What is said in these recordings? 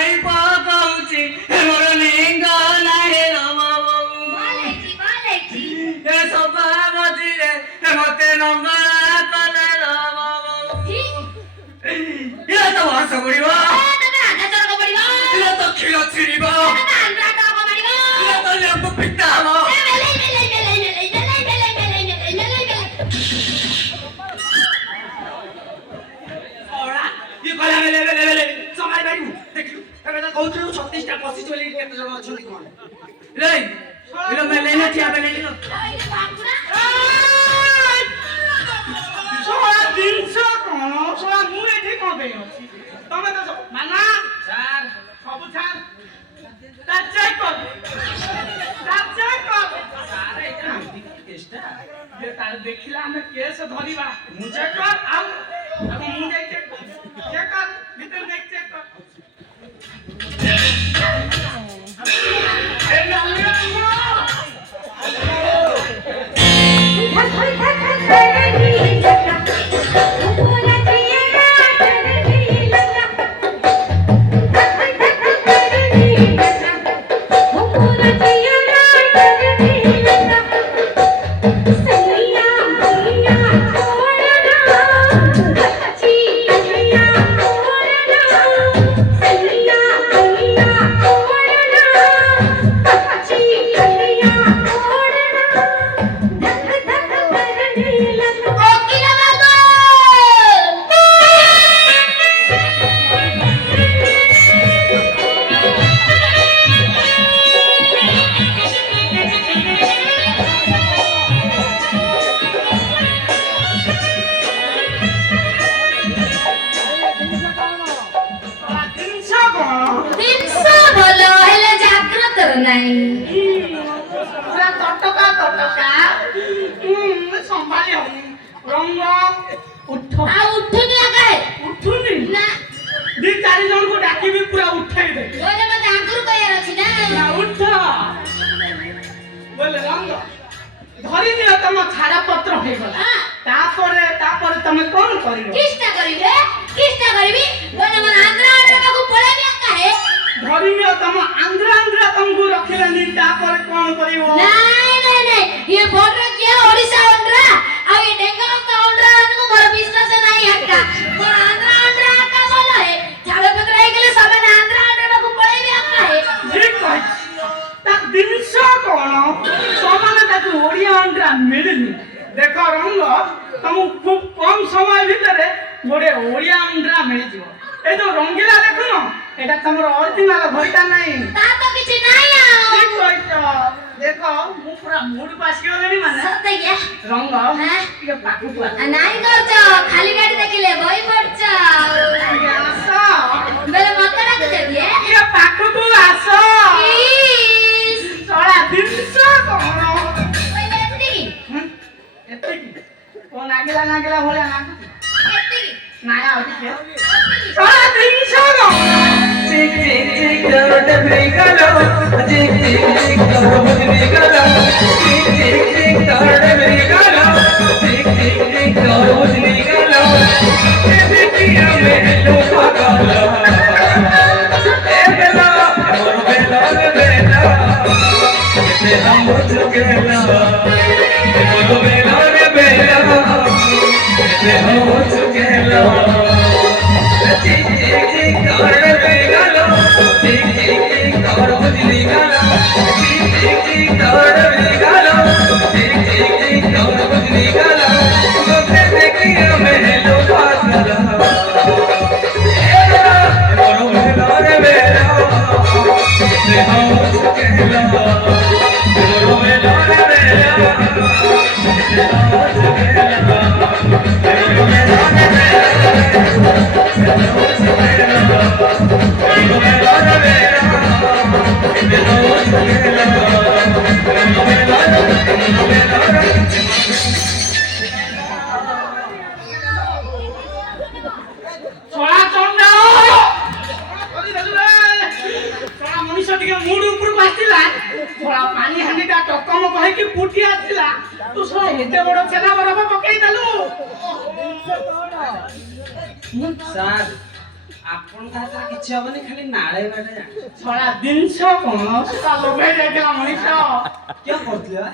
भाई कहूची मोर लिंग नाही सभा मझिरे मते नंगला कले ये तो हस पड़िब ये तो क्षीर छिड़ब ये तो लेंबू पिता हम समय बारी देखिलु एबे त कहउछु 36 टा 25 चली केते जण अछन कोन रे इलो मैं लेने छिया बे लेलिनो सोला दिन सो कोन सोला मु एठी कोन बे अछि तमे त माना सर सब छान ता चेक कर सारे एटा केसटा जे तार देखिला हम केस धरिबा मु चेक कर आउ अब मु जाई चेक कर भीतर देख चेक कर ए नंगा देखो रंग तुम खूब कम समय भितर गोटे ओडिया अंड्रा मिल जिवो ए जो रंगीला देखुनो एटा तमरो ओरिजिनल घरटा नहीं ता तो किछि नाही आ ठीक होइतो देखो मु पूरा मूड पास गेलनी माने सत्य या रंग हां के पाकु आ नाही करछो खाली गाडी देखिले भई पड़छो आसो बेले मत डाक देबे के पाकु आसो प्लीज सोळा दिनसो कोन पहिले एत्ती कोन नागिला होल्या ना एत्ती नाही आवडी के सोळा दिनसो चिक चिक चिक दरड बेगलो चिक चिक चिक दरड बेगलो चिक चिक चिक दरड बेगलो चिक चिक चिक दरड बेगलो ए बेटिया में लो पगलो ए बेला मोर बेला बेला के हम चुकेला मोर बेला बेला के हम चुकेला चिक चिक चिक दरड बेगलो चिक चिक चिक दरड बेगलो चिक चिक चिक दरड बेगलो चिक चिक चिक दरड बेगलो तोते देखिया में लो पगलो ए बेला मोर बेला बेला के हम चुकेला मोर बेला बेला के हम चुकेला पानी हांडीटा टकम कहि फुटी आसिला तू सो एते बड़ चेला बरफ पकई देलु सर आप ଆପଣଙ୍କ ହାତରେ କିଛି ହବନି ଖାଲି ନାଳେ ବାଟେ ଜାଣି ଶଳା ଜିନିଷ କଣ ସେଟା ଲୋଭେଇ ଯାଇଥିଲା ମଣିଷ। କିଏ କରୁଥିଲେ ବା?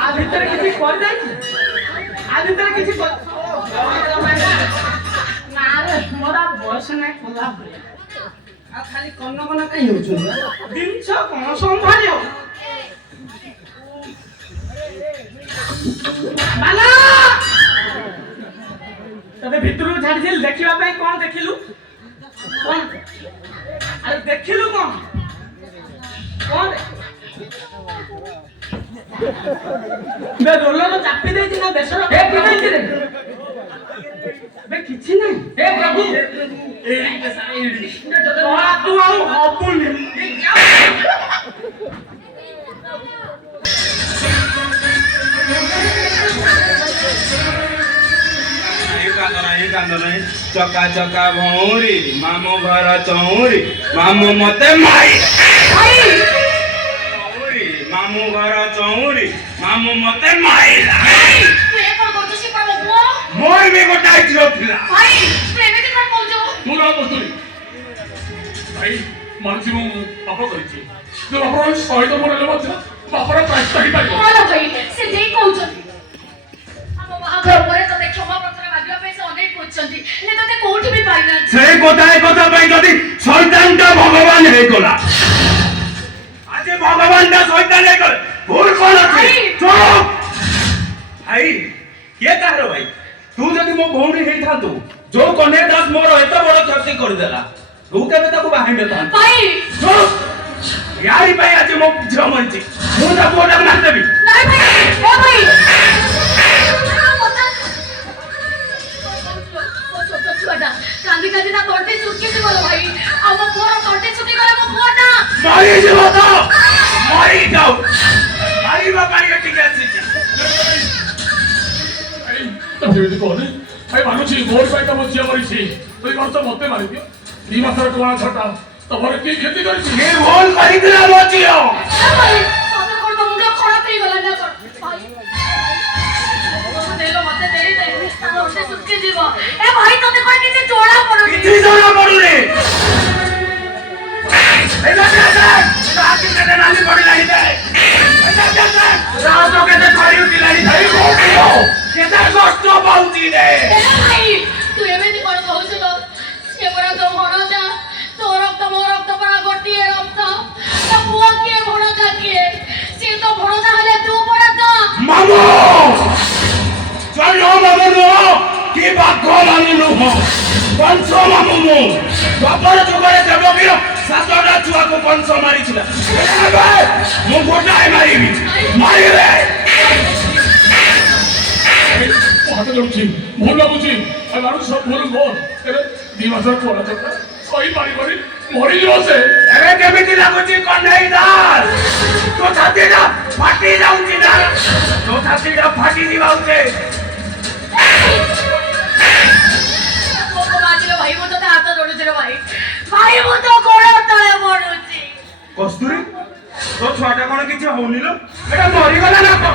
ଆ ଭିତରେ କିଛି କରିଯାଇଛି? ଆ ଭିତରେ କିଛି ନା ରେ ମୋର ଆଉ ବୟସ ନାହିଁ କଲା ଭଳିଆ। ଆଉ ଖାଲି କନ କନ କାହିଁ ହଉଛନ୍ତି ବା? ଜିନିଷ କଣ ସମ୍ଭାଳିବ? ବାଲା ତତେ ଭିତରକୁ ଛାଡ଼ିଥିଲି ଦେଖିବା ପାଇଁ। କଣ ଦେଖିଲୁ? କଣ ଆରେ ଦେଖିଲୁ କଣ? କଣ ବେ ରୋଲର ଚାପି ଦେଇଛି ନା ବେସର ଫେକି ଦେଇଛି ରେ? ବେ କିଛି ନାହିଁ। ହେ ପ୍ରଭୁ କଳା ତୁ ଆଉ ହବୁନି। କାନ୍ଦ ନାହିଁ ଚକା ଚକା ଭଉଁରୀ ମାମୁଁ ଘର ଚଉଁରୀ ମାମୁଁ ମତେ ମାଇ ଭଉଁରୀ ମାମୁଁ ଘର ଚଉଁରୀ ମାମୁଁ ମତେ ମାଇଲା। ମୋର ବି ଗୋଟାଏ ଝିଅ ଥିଲା। ମୁଁ ନା କରୁଥିଲି ଭାଇ ମାନୁଛି ମୁଁ ପାପ କରିଛି କିନ୍ତୁ ବାପର ସହିତ ମୋର ହେଲେ ମଧ୍ୟ ବାପର ପ୍ରାୟଶ୍ଚିତ ହେଇପାରିବ। ସେଇ ଗୋଟାଏ କଥା ପାଇଁ ଯଦି ଶୈତାନଟା ଭଗବାନ ହେଇଗଲା ଆଜି ଭଗବାନଟା ଶୈତାନ ହେଇଗଲେ ଭୁଲ କଣ ଅଛି? ଚୁପ୍ ଭାଇ କିଏ କାହାର ଭାଇ? ତୁ ଯଦି ମୋ ଭଉଣୀ ହେଇଥାନ୍ତୁ ଯୋଉ କହ୍ନେଇ ଦାସ ମୋର ଏତେ ବଡ କ୍ଷତି କରିଦେଲା ତୁ କେବେ ତାକୁ ବାହାଇ ନଥାନ୍ତୁ। ଚୁପ୍ ୟାରି ପାଇଁ ଆଜି ମୋ ଝିଅ ମରିଛି ମୁଁ ତା ପୁଅଟାକୁ ମାରିଦେବି। କାନ୍ଦି କାନ୍ଦି ତା ତଣ୍ଟି ଶୁଖିଯିବ ଭାଇ। ଆମ ପୁଅର ତଣ୍ଟି ଶୁଖିଗଲେ ମୋ ପୁଅଟା ମରିଯିବ ତ ମରିଯାଉ ମାରିବା ପାଇଁ ଏଠିକି ଆସିଛି। ଭାଇ ତମେ ଏମିତି କହନି ଭାଇ ମାନୁଛି ମୋର ପାଇଁ ତମ ଝିଅ ମରିଛି ତୁଇ କଣ ତ ମତେ ମାରିଦିଅ 2 ମାସର ଟଙ୍କା ଛଟା ତମର କି କ୍ଷତି କରିଛି? କିଏ ଭୁଲ କରିଥିଲା ମୋ ଝିଅ? ମୁଣ୍ଡ ଖରାପ ହେଇଗଲା ନା କଣ ଭାଇ? ମତେ ଦେଇ ଦେ ତା ତଣ୍ଟି ଶୁଖିଯିବ। ଏ ଭାଇ ତତେ କଣ କିଛି ଜଣା ପଡୁନି? କିଛି ଜଣା ପଡୁନି। ନାଲି ପଡିଲାଣି କେତେ କଷ୍ଟ ପାଉଛି ରେ। ଭାଇ ତୁ ଏମିତି କଣ କହୁଛୁ ଲୋ? ସେ ପରା ତୋ ଭଣଜା। ତୋ ରକ୍ତ ମୋ ରକ୍ତ ପରା ଗୋଟିଏ ରକ୍ତ। ତୋ ପୁଅ କିଏ ଭଣଜା କିଏ? ସିଏ ତ ଭଣଜା ହେଲେ ତୁ ପରା ତ ମାମୁ ଜୟ ମାମୁ ନୁହଁ କି ବାଘ ମାମୁ ନୁହଁ କଂସ ମାମୁ ମୁଁ। ବାପର ଯୁଗରେ ଦେବକୀର 7ଟା ଛୁଆକୁ କଂସ ମାରିଥିଲା। ମୁଁ ଗୋଟାଏ ମାରିବି ମାରିବେ। ହାତ ଯାଉଛି ଭୁଲ ଲାଗୁଛି ଆଉ ମାନୁଛି ସବୁ ଭୁଲ ମୋର। ଏବେ 2 ମାସର ଟଙ୍କା ଛଟା ସହି ପାରିବନି ମରିଯିବ ସେ। ଏବେ କେମିତି ଲାଗୁଛି କହ୍ନେଇ ଦାସ? ତୋ ଛାତିଟା ଫାଟି ଯାଉଛି ନା? ତୋ ଛାତିଟା ଫାଟି ଯିବା ଉଚିତ। ଭାଇ ମୁଁ ତୋତେ ହାତ ଯୋଡୁଛି ରେ ଭାଇ। ଭାଇ ମୁଁ ତ ଗୋଡ ତଳେ ପଡୁଛି। କସ୍ତୁରୀ ତୋ ଛୁଆଟା କଣ କିଛି ହଉନି ଲୋ? ଏଟା ମରିଗଲା ନା କଣ?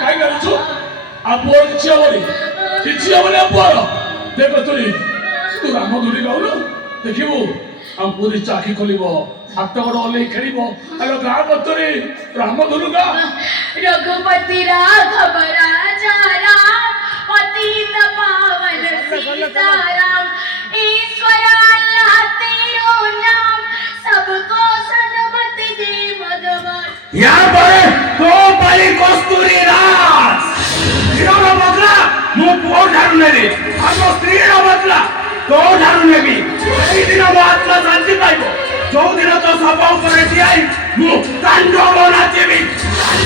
କାଇଁ କରୁଛୁ? ଆଉ ପୁଅ କିଛି ହବନି ଆଉ ପୁଅର ଦେଖ ତୁ ରାମ ଧୁନି ଗାଉନୁ ଦେଖିବୁ ଆମ ପୁରୀ ଚାକି ଖୋଲିବ ହାତ ଗୋଡ ଓହ୍ଲେଇ ଖେଳିବ ଆଉ ଗାଁ ଗତରେ ରାମ ଧୁନୁ ଗା। रघुपति राघव राजा राम पतित पावन सीताराम ईश्वर अल्लाह तेरो नाम सबको सन्मति दे भगवान। यहाँ पर तो पाली कस्तूरी दास हीरो बदला मु पुओ ठारू नेली हम स्त्री बदला तो ठारू नेबी एई दिन मो आत्मा शांति पाइबो जो दिन तो सब ऊपर ठियाई मु तांडव नाचेबी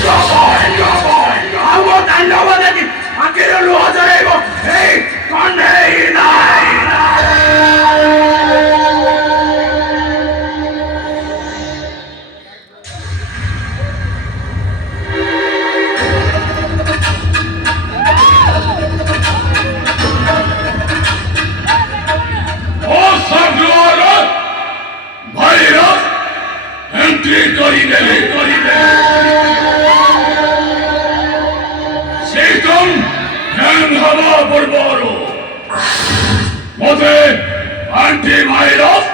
तांडव हम तांडव देखि आखिर लुह जरेबो ए कन्हैई दास। ହବା ପୂର୍ବରୁ ମୋତେ ଆଣ୍ଟିଭାଇରସ୍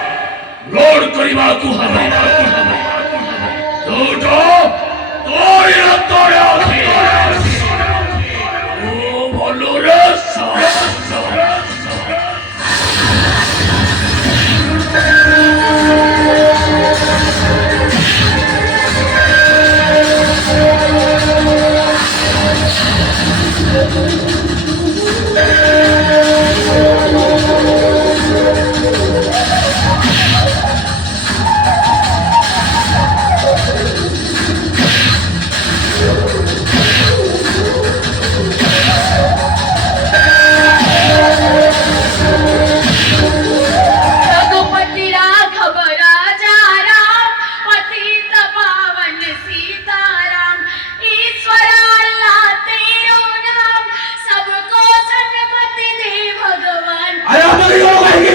ଲୋଡ୍ କରିବାକୁ ହବ। ଯୋଉଟା ତୋରି ରକ୍ତରେ ଅଛି। ଓ ଭଲରେ रघुपति राघव राजा राम पतित पावन सीताराम ईश्वर अल्लाह तेरो नाम सबको सन्मति दे भगवान। अरे हम लोग क्यों कहेंगे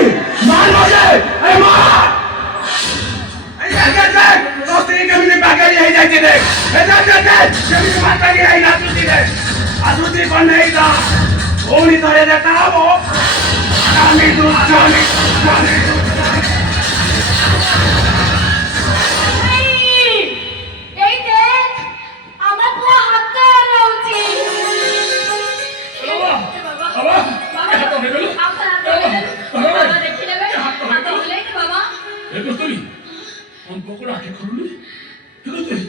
मार मुझे अरे मार देख दोस्ती कभी नहीं पागल यही जाती देख देख कभी मारता नहीं है आसुती कौन नहीं था वो नहीं तो ये देखता वो जानी जानी এই দেখ আমার পুরো হাতটা রয়েছে। বাবা বাবা দেখি নেবে হাতটা হলেই তো বাবা। দেখো তুই অল্পকরে আঁকি খুললি দেখো তুই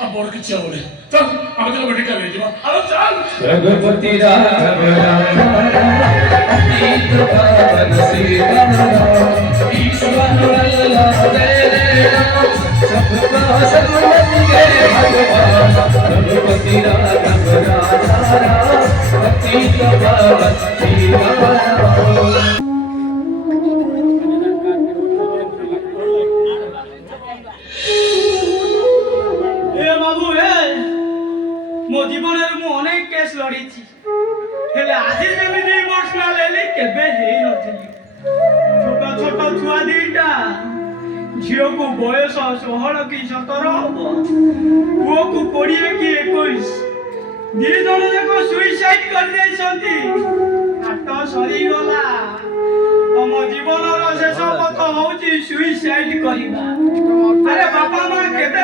আর বড় কিছু বলে চল আমাকে মেডিকেল নিয়ে যাবো আরে চল। रघुपति राघव पतित पावन सीताराम ईश्वर अल्लाह तेरे नाम सबका सन्मति दे भगवान। रघुपति राघव पतित पावन सीताराम। ए बाबू ए मो जीवन मु अनेक केस लड़ी हेले आज जमी इमोशनाल हेली केबे हेई नथिली छोट छोट छुआ दीटा झील को बयस 16 कि 17 हम पुओ को 20 कि 21 दी जन जाक सुइसाइड कर देइसंती आट सरी गला तम जीवन शेष पथ हूँ सुइसाइड करवा। अरे बापा माँ केते